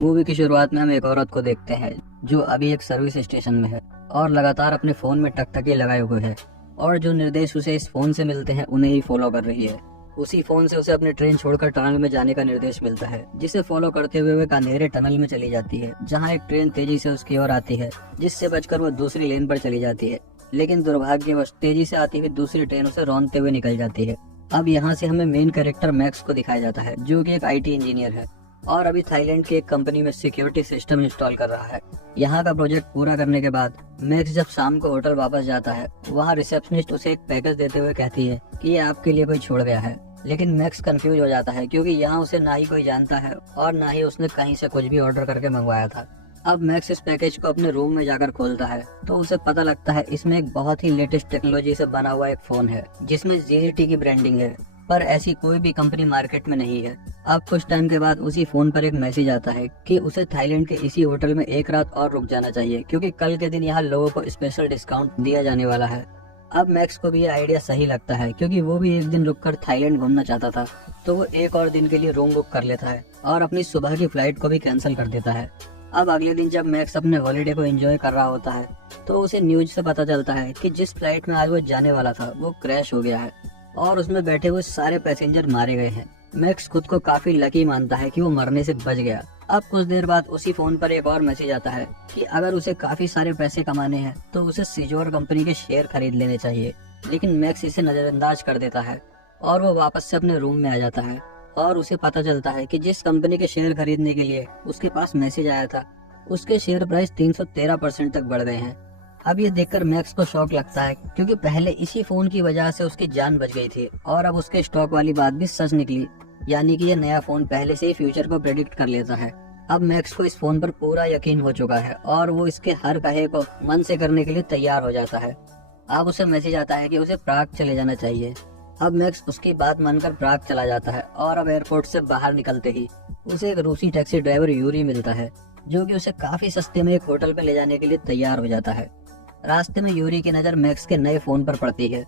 Movie की शुरुआत में हम एक औरत को देखते हैं जो अभी एक सर्विस स्टेशन में है और लगातार अपने फोन में टकटकी लगाए हुए है और जो निर्देश उसे इस फोन से मिलते हैं उन्हें ही फॉलो कर रही है। उसी फोन से उसे अपनी ट्रेन छोड़कर टनल में जाने का निर्देश मिलता है, जिसे फॉलो करते हुए वह अंधेरे टनल में चली जाती है जहां एक ट्रेन तेजी से उसकी ओर आती है, जिससे बचकर वह दूसरी लेन पर चली जाती है। लेकिन दुर्भाग्यवश तेजी से आती हुई दूसरी ट्रेन उसे रौंदते हुए निकल जाती है। अब यहाँ से हमें मेन कैरेक्टर मैक्स को दिखाया जाता है, जो कि एक IT इंजीनियर है और अभी थाईलैंड की एक कंपनी में सिक्योरिटी सिस्टम इंस्टॉल कर रहा है। यहाँ का प्रोजेक्ट पूरा करने के बाद मैक्स जब शाम को होटल वापस जाता है, वहाँ रिसेप्शनिस्ट उसे एक पैकेज देते हुए कहती है कि ये आपके लिए कोई छोड़ गया है। लेकिन मैक्स कंफ्यूज हो जाता है क्योंकि यहाँ उसे ना ही कोई जानता है और ना ही उसने कहीं से कुछ भी ऑर्डर करके मंगवाया था। अब मैक्स इस पैकेज को अपने रूम में जाकर खोलता है तो उसे पता लगता है इसमें एक बहुत ही लेटेस्ट टेक्नोलॉजी से बना हुआ एक फोन है जिसमें GT की ब्रांडिंग है, पर ऐसी कोई भी कंपनी मार्केट में नहीं है। अब कुछ टाइम के बाद उसी फोन पर एक मैसेज आता है कि उसे थाईलैंड के इसी होटल में एक रात और रुक जाना चाहिए क्योंकि कल के दिन यहाँ लोगों को स्पेशल डिस्काउंट दिया जाने वाला है। अब मैक्स को भी ये आइडिया सही लगता है क्योंकि वो भी एक दिन रुककर थाईलैंड घूमना चाहता था, तो वो एक और दिन के लिए रूम बुक कर लेता है और अपनी सुबह की फ्लाइट को भी कैंसिल कर देता है। अब अगले दिन जब मैक्स अपने हॉलीडे को एंजॉय कर रहा होता है तो उसे न्यूज से पता चलता है कि जिस फ्लाइट में आज वो जाने वाला था वो क्रैश हो गया है और उसमें बैठे हुए सारे पैसेंजर मारे गए हैं। मैक्स खुद को काफी लकी मानता है कि वो मरने से बच गया। अब कुछ देर बाद उसी फोन पर एक और मैसेज आता है कि अगर उसे काफी सारे पैसे कमाने हैं तो उसे सिजोर कंपनी के शेयर खरीद लेने चाहिए। लेकिन मैक्स इसे नजरअंदाज कर देता है और वो वापस से अपने रूम में आ जाता है और उसे पता चलता है कि जिस कंपनी के शेयर खरीदने के लिए उसके पास मैसेज आया था उसके शेयर प्राइस 313% तक बढ़ गए हैं। अब ये देखकर मैक्स को शॉक लगता है क्योंकि पहले इसी फोन की वजह से उसकी जान बच गई थी और अब उसके स्टॉक वाली बात भी सच निकली, यानी कि ये नया फोन पहले से ही फ्यूचर को प्रेडिक्ट कर लेता है। अब मैक्स को इस फोन पर पूरा यकीन हो चुका है और वो इसके हर कहे को मन से करने के लिए तैयार हो जाता है। अब उसे मैसेज आता है कि उसे प्राग चले जाना चाहिए। अब मैक्स उसकी बात मानकर प्राग चला जाता है और अब एयरपोर्ट से बाहर निकलते ही उसे एक रूसी टैक्सी ड्राइवर यूरी मिलता है, जो कि उसे काफी सस्ते में एक होटल पे ले जाने के लिए तैयार हो जाता है। रास्ते में यूरी की नजर मैक्स के नए फोन पर पड़ती है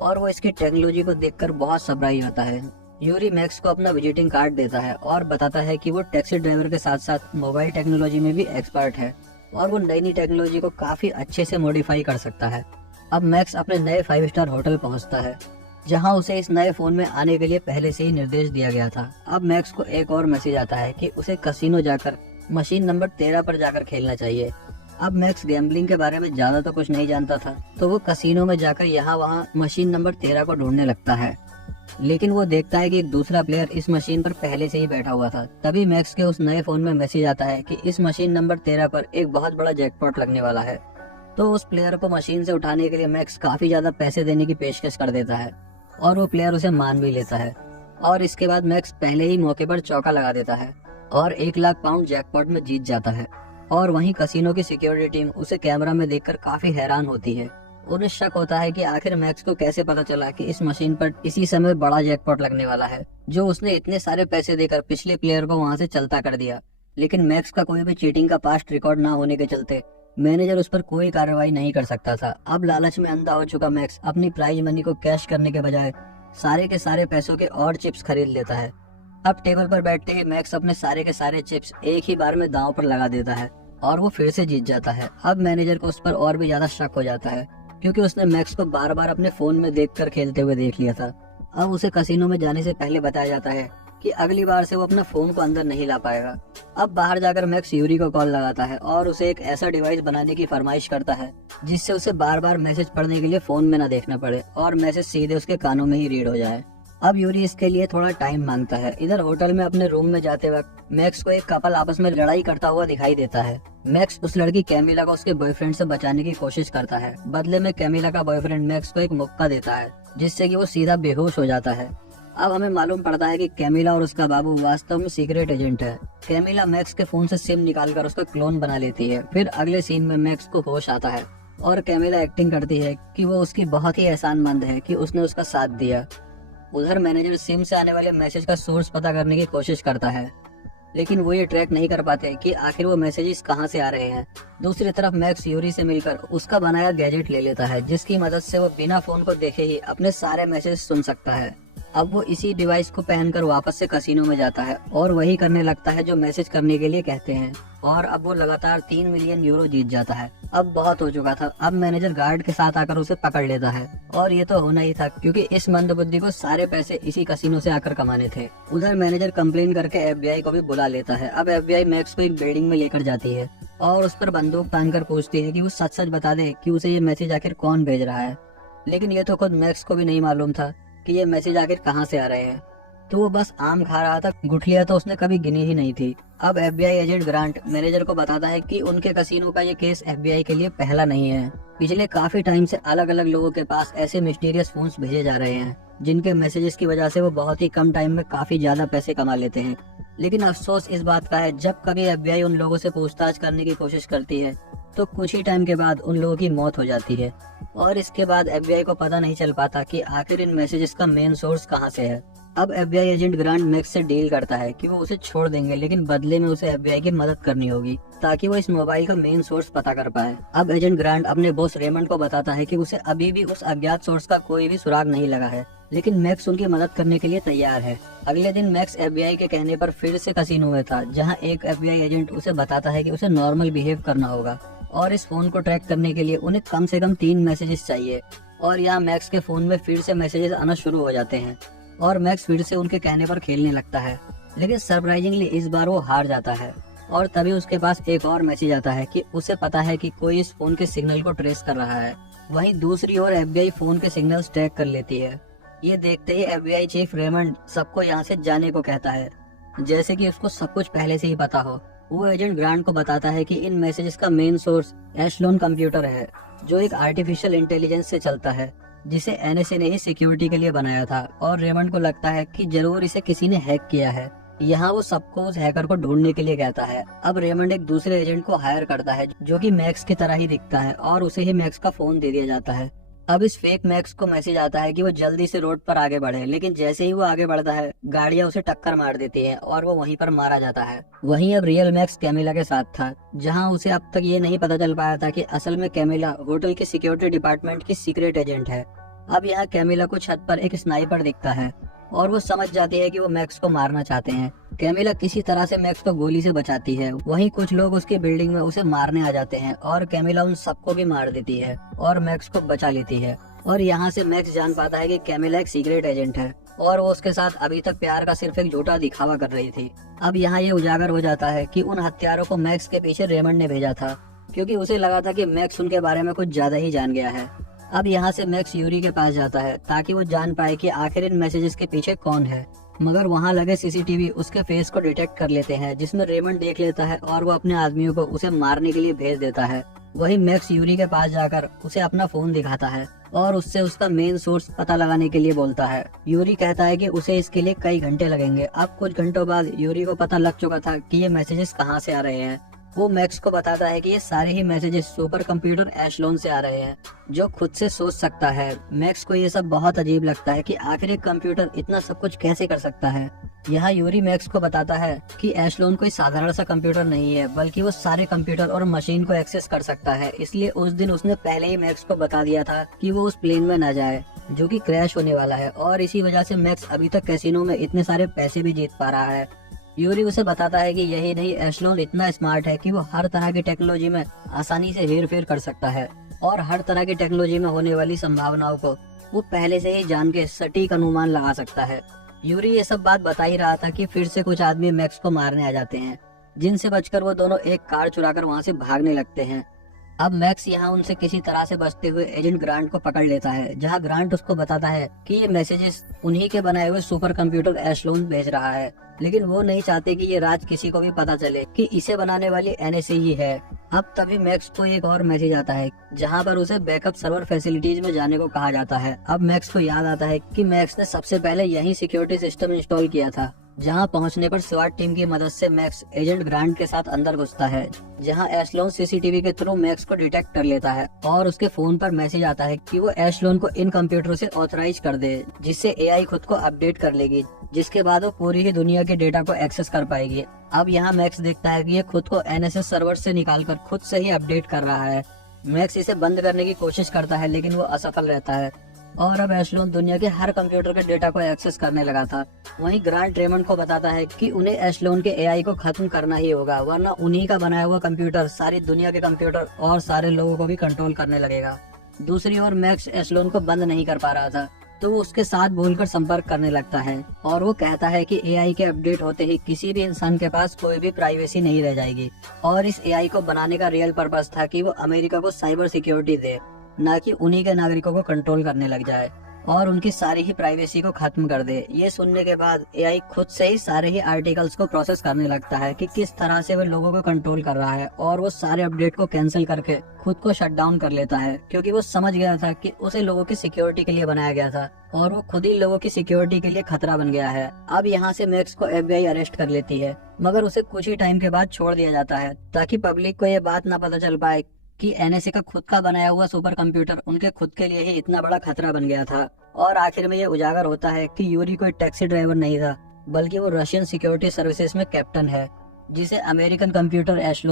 और वो इसकी टेक्नोलॉजी को देखकर बहुत सरप्राइज होता है। यूरी मैक्स को अपना विजिटिंग कार्ड देता है और बताता है कि वो टैक्सी ड्राइवर के साथ साथ मोबाइल टेक्नोलॉजी में भी एक्सपर्ट है और वो नई टेक्नोलॉजी को काफी अच्छे से मॉडिफाई कर सकता है। अब मैक्स अपने नए 5 स्टार होटल पहुंचता है जहां उसे इस नए फोन में आने के लिए पहले से ही निर्देश दिया गया था। अब मैक्स को एक और मैसेज आता है कि उसे कसिनो जाकर मशीन नंबर 13 पर जाकर खेलना चाहिए। अब मैक्स गैम्बलिंग के बारे में ज्यादा तो कुछ नहीं जानता था, तो वो कसिनो में जाकर यहाँ वहाँ मशीन नंबर 13 को ढूंढने लगता है। लेकिन वो देखता है कि एक दूसरा प्लेयर इस मशीन पर पहले से ही बैठा हुआ था। तभी मैक्स के उस नए फोन में मैसेज आता है कि इस मशीन नंबर 13 पर एक बहुत बड़ा जैकपॉट लगने वाला है। तो उस प्लेयर को मशीन से उठाने के लिए मैक्स काफी ज्यादा पैसे देने की पेशकश कर देता है और वो प्लेयर उसे मान भी लेता है। और इसके बाद मैक्स पहले ही मौके पर चौका लगा देता है और 1 लाख पाउंड जैकपॉट में जीत जाता है। और वहीं कसिनो की सिक्योरिटी टीम उसे कैमरा में देखकर काफी हैरान होती है। उन्हें शक होता है कि आखिर मैक्स को कैसे पता चला कि इस मशीन पर इसी समय बड़ा जैकपॉट लगने वाला है, जो उसने इतने सारे पैसे देकर पिछले प्लेयर को वहां से चलता कर दिया। लेकिन मैक्स का कोई भी चीटिंग का पास्ट रिकॉर्ड ना होने के चलते मैनेजर उस पर कोई कार्रवाई नहीं कर सकता था। अब लालच में अंधा हो चुका मैक्स अपनी प्राइज मनी को कैश करने के बजाय सारे के सारे पैसों के और चिप्स खरीद लेता है। अब टेबल पर बैठते ही मैक्स अपने सारे के सारे चिप्स एक ही बार में दांव पर लगा देता है और वो फिर से जीत जाता है। अब मैनेजर को उस पर और भी ज्यादा शक हो जाता है क्योंकि उसने मैक्स को बार बार अपने फोन में देखकर खेलते हुए देख लिया था। अब उसे कसिनो में जाने से पहले बताया जाता है कि अगली बार से वो अपना फोन को अंदर नहीं ला पाएगा। अब बाहर जाकर मैक्स यूरी को कॉल लगाता है और उसे एक ऐसा डिवाइस बनाने की फरमाइश करता है जिससे उसे बार बार मैसेज पढ़ने के लिए फोन में न देखना पड़े और मैसेज सीधे उसके कानों में ही रीड हो जाए। अब यूरी इसके लिए थोड़ा टाइम मांगता है। इधर होटल में अपने रूम में जाते वक्त मैक्स को एक कपल आपस में लड़ाई करता हुआ दिखाई देता है। मैक्स उस लड़की कैमिला को उसके बॉयफ्रेंड से बचाने की कोशिश करता है। बदले में कैमिला का बॉयफ्रेंड मैक्स को एक मुक्का देता है जिससे कि वो सीधा बेहोश हो जाता है। अब हमें मालूम पड़ता है कि कैमिला और उसका बाबू वास्तव में सीक्रेट एजेंट है। कैमिला मैक्स के फोन से सिम निकालकर उसका क्लोन बना लेती है। फिर अगले सीन में मैक्स को होश आता है और कैमिला एक्टिंग करती है कि वो उसकी बहुत ही एहसानमंद है कि उसने उसका साथ दिया। उधर मैनेजर सिम से आने वाले मैसेज का सोर्स पता करने की कोशिश करता है, लेकिन वो ये ट्रैक नहीं कर पाते कि आखिर वो मैसेजेस कहाँ से आ रहे हैं। दूसरी तरफ मैक्स यूरी से मिलकर उसका बनाया गैजेट ले लेता है जिसकी मदद से वो बिना फोन को देखे ही अपने सारे मैसेज सुन सकता है। अब वो इसी डिवाइस को पहनकर वापस से कसिनो में जाता है और वही करने लगता है जो मैसेज करने के लिए कहते हैं, और अब वो लगातार 3 मिलियन यूरो जीत जाता है। अब बहुत हो चुका था। अब मैनेजर गार्ड के साथ आकर उसे पकड़ लेता है, और ये तो होना ही था क्योंकि इस मंदबुद्धि को सारे पैसे इसी कसिनो से आकर कमाने थे। उधर मैनेजर कंप्लेन करके FBI को भी बुला लेता है। अब FBI मैक्स को एक बिल्डिंग में लेकर जाती है और उस पर बंदूक तान कर पूछती है कि वो सच सच बता दे कि उसे ये मैसेज आखिर कौन भेज रहा है। लेकिन ये तो खुद मैक्स को भी नहीं मालूम था कि ये मैसेज आखिर कहाँ से आ रहे हैं। तो वो बस आम खा रहा था, गुठलियां तो उसने कभी गिनी ही नहीं थी। अब FBI एजेंट ग्रांट मैनेजर को बताता है कि उनके कसिनो का ये केस FBI के लिए पहला नहीं है। पिछले काफी टाइम से अलग अलग लोगों के पास ऐसे मिस्टीरियस फोन्स भेजे जा रहे हैं जिनके मैसेजेस की वजह से वो बहुत ही कम टाइम में काफी ज्यादा पैसे कमा लेते हैं। लेकिन अफसोस इस बात का है, जब कभी FBI उन लोगों से पूछताछ करने की कोशिश करती है तो कुछ ही टाइम के बाद उन लोगों की मौत हो जाती है, और इसके बाद FBI को पता नहीं चल पाता कि आखिर इन मैसेजेस का मेन सोर्स कहाँ से है। अब FBI एजेंट ग्रांट मैक्स से डील करता है कि वो उसे छोड़ देंगे, लेकिन बदले में उसे FBI की मदद करनी होगी ताकि वो इस मोबाइल का मेन सोर्स पता कर पाए। अब एजेंट ग्रांट अपने बॉस रेमंड को बताता है कि उसे अभी भी उस अज्ञात सोर्स का कोई भी सुराग नहीं लगा है, लेकिन मैक्स उनकी मदद करने के लिए तैयार है। अगले दिन मैक्स FBI के कहने पर फिर से कसिनो में था, जहाँ एक FBI एजेंट उसे बताता है कि उसे नॉर्मल बिहेव करना होगा और इस फोन को ट्रैक करने के लिए उन्हें कम से कम 3 मैसेजेस चाहिए। और यहाँ मैक्स के फोन में फिर से मैसेजेस आना शुरू हो जाते हैं और मैक्स फिर से उनके कहने पर खेलने लगता है, लेकिन सरप्राइजिंगली इस बार वो हार जाता है। और तभी उसके पास एक और मैसेज आता है कि उसे पता है कि कोई इस फोन के सिग्नल को ट्रेस कर रहा है। वहीं दूसरी ओर FBI फोन के सिग्नल्स ट्रैक कर लेती है। ये देखते ही FBI चीफ रेमंड सबको यहाँ से जाने को कहता है, जैसे कि उसको सब कुछ पहले से ही पता हो। वो एजेंट ग्रांट को बताता है कि इन मैसेजेस का मेन सोर्स एशलोन कंप्यूटर है, जो एक आर्टिफिशियल इंटेलिजेंस से चलता है जिसे NSA ने ही सिक्योरिटी के लिए बनाया था, और रेमंड को लगता है कि जरूर इसे किसी ने हैक किया है। यहाँ वो सबको उस हैकर को ढूंढने के लिए कहता है। अब रेमंड एक दूसरे एजेंट को हायर करता है जो कि मैक्स की तरह ही दिखता है, और उसे ही मैक्स का फोन दे दिया जाता है। अब इस फेक मैक्स को मैसेज आता है कि वो जल्दी से रोड पर आगे बढ़े, लेकिन जैसे ही वो आगे बढ़ता है गाड़ियां उसे टक्कर मार देती हैं और वो वहीं पर मारा जाता है। वहीं अब रियल मैक्स कैमिला के साथ था, जहां उसे अब तक ये नहीं पता चल पाया था कि असल में कैमिला होटल के सिक्योरिटी डिपार्टमेंट की सीक्रेट एजेंट है। अब यहाँ कैमिला को छत पर एक स्नाइपर दिखता है और वो समझ जाती है कि वो मैक्स को मारना चाहते हैं। कैमिला किसी तरह से मैक्स को गोली से बचाती है। वहीं कुछ लोग उसकी बिल्डिंग में उसे मारने आ जाते हैं और कैमिला उन सबको भी मार देती है और मैक्स को बचा लेती है। और यहाँ से मैक्स जान पाता है कि कैमिला एक सीक्रेट एजेंट है और वो उसके साथ अभी तक प्यार का सिर्फ एक झूठा दिखावा कर रही थी। अब यहाँ ये उजागर हो जाता है कि उन हत्यारों को मैक्स के पीछे रेमंड ने भेजा था, क्योंकि उसे लगा था कि मैक्स उनके बारे में कुछ ज्यादा ही जान गया है। अब यहाँ से मैक्स यूरी के पास जाता है ताकि वो जान पाए कि आखिर इन मैसेजेस के पीछे कौन है, मगर वहाँ लगे CCTV उसके फेस को डिटेक्ट कर लेते हैं, जिसमें रेमंड देख लेता है और वो अपने आदमियों को उसे मारने के लिए भेज देता है। वही मैक्स यूरी के पास जाकर उसे अपना फोन दिखाता है और उससे उसका मेन सोर्स पता लगाने के लिए बोलता है। यूरी कहता है कि उसे इसके लिए कई घंटे लगेंगे। अब कुछ घंटों बाद यूरी को पता लग चुका था कि ये मैसेजेस कहाँ से आ रहे हैं। वो मैक्स को बताता है कि ये सारे ही मैसेजेस सुपर कंप्यूटर एशलोन से आ रहे हैं, जो खुद से सोच सकता है। मैक्स को ये सब बहुत अजीब लगता है कि आखिर एक कंप्यूटर इतना सब कुछ कैसे कर सकता है। यहाँ यूरी मैक्स को बताता है कि एशलोन कोई साधारण सा कंप्यूटर नहीं है, बल्कि वो सारे कंप्यूटर और मशीन को एक्सेस कर सकता है। इसलिए उस दिन उसने पहले ही मैक्स को बता दिया था कि वो उस प्लेन में न जाए जो कि क्रैश होने वाला है, और इसी वजह से मैक्स अभी तक कैसीनो में इतने सारे पैसे भी जीत पा रहा है। यूरी उसे बताता है कि यही नहीं, एशलोन इतना स्मार्ट है कि वो हर तरह की टेक्नोलॉजी में आसानी से हेर फेर कर सकता है और हर तरह की टेक्नोलॉजी में होने वाली संभावनाओं को वो पहले से ही जान के सटीक अनुमान लगा सकता है। यूरी ये सब बात बता ही रहा था कि फिर से कुछ आदमी मैक्स को मारने आ जाते हैं, जिनसे बचकर वो दोनों एक कार चुराकर वहाँ से भागने लगते हैं। अब मैक्स यहाँ उनसे किसी तरह से बचते हुए एजेंट ग्रांट को पकड़ लेता है, जहाँ ग्रांट उसको बताता है कि ये मैसेजेस उन्हीं के बनाए हुए सुपर कंप्यूटर एशलोन भेज रहा है, लेकिन वो नहीं चाहते कि ये राज किसी को भी पता चले कि इसे बनाने वाली NSA ही है। अब तभी मैक्स को एक और मैसेज आता है, जहाँ पर उसे बैकअप सर्वर फैसिलिटीज में जाने को कहा जाता है। अब मैक्स को याद आता है कि मैक्स ने सबसे पहले यही सिक्योरिटी सिस्टम इंस्टॉल किया था, जहां पहुंचने पर स्वाट टीम की मदद से मैक्स एजेंट ग्रांट के साथ अंदर घुसता है, जहां एशलोन CCTV के थ्रू मैक्स को डिटेक्ट कर लेता है और उसके फोन पर मैसेज आता है कि वो एशलोन को इन कंप्यूटरों से ऑथराइज कर दे, जिससे AI खुद को अपडेट कर लेगी, जिसके बाद वो पूरी ही दुनिया के डेटा को एक्सेस कर पाएगी। अब यहाँ मैक्स देखता है कि ये खुद को NSA सर्वर से निकालकर खुद से ही अपडेट कर रहा है। मैक्स इसे बंद करने की कोशिश करता है, लेकिन वो असफल रहता है और अब एशलोन दुनिया के हर कंप्यूटर के डेटा को एक्सेस करने लगा था। वहीं ग्रांट रेमंड को बताता है कि उन्हें एशलोन के एआई को खत्म करना ही होगा, वरना उन्हीं का बनाया हुआ कंप्यूटर सारी दुनिया के कंप्यूटर और सारे लोगों को भी कंट्रोल करने लगेगा। दूसरी ओर मैक्स एशलोन को बंद नहीं कर पा रहा था, तो वो उसके साथ बोलकर संपर्क करने लगता है और वो कहता है कि एआई के अपडेट होते ही किसी भी इंसान के पास कोई भी प्राइवेसी नहीं रह जाएगी। और इस एआई को बनाने का रियल पर्पस था कि वो अमेरिका को साइबर सिक्योरिटी दे, न कि उन्हीं के नागरिकों को कंट्रोल करने लग जाए और उनकी सारी ही प्राइवेसी को खत्म कर दे। ये सुनने के बाद एआई खुद से ही सारे ही आर्टिकल्स को प्रोसेस करने लगता है कि किस तरह से वो लोगों को कंट्रोल कर रहा है, और वो सारे अपडेट को कैंसिल करके खुद को शट डाउन कर लेता है, क्योंकि वो समझ गया था कि उसे लोगों की सिक्योरिटी के लिए बनाया गया था और वो खुद ही लोगों की सिक्योरिटी के लिए खतरा बन गया है। अब यहाँ से मैक्स को एफबीआई अरेस्ट कर लेती है, मगर उसे कुछ ही टाइम के बाद छोड़ दिया जाता है ताकि पब्लिक को ये बात ना पता चल पाए कि एनएसए का खुद का बनाया हुआ सुपर कंप्यूटर उनके खुद के लिए ही इतना बड़ा खतरा बन गया था। और आखिर में ये उजागर होता है कि यूरी कोई टैक्सी ड्राइवर नहीं था, बल्कि वो रशियन सिक्योरिटी सर्विसेज में कैप्टन है, जिसे अमेरिकन कंप्यूटर एशलोन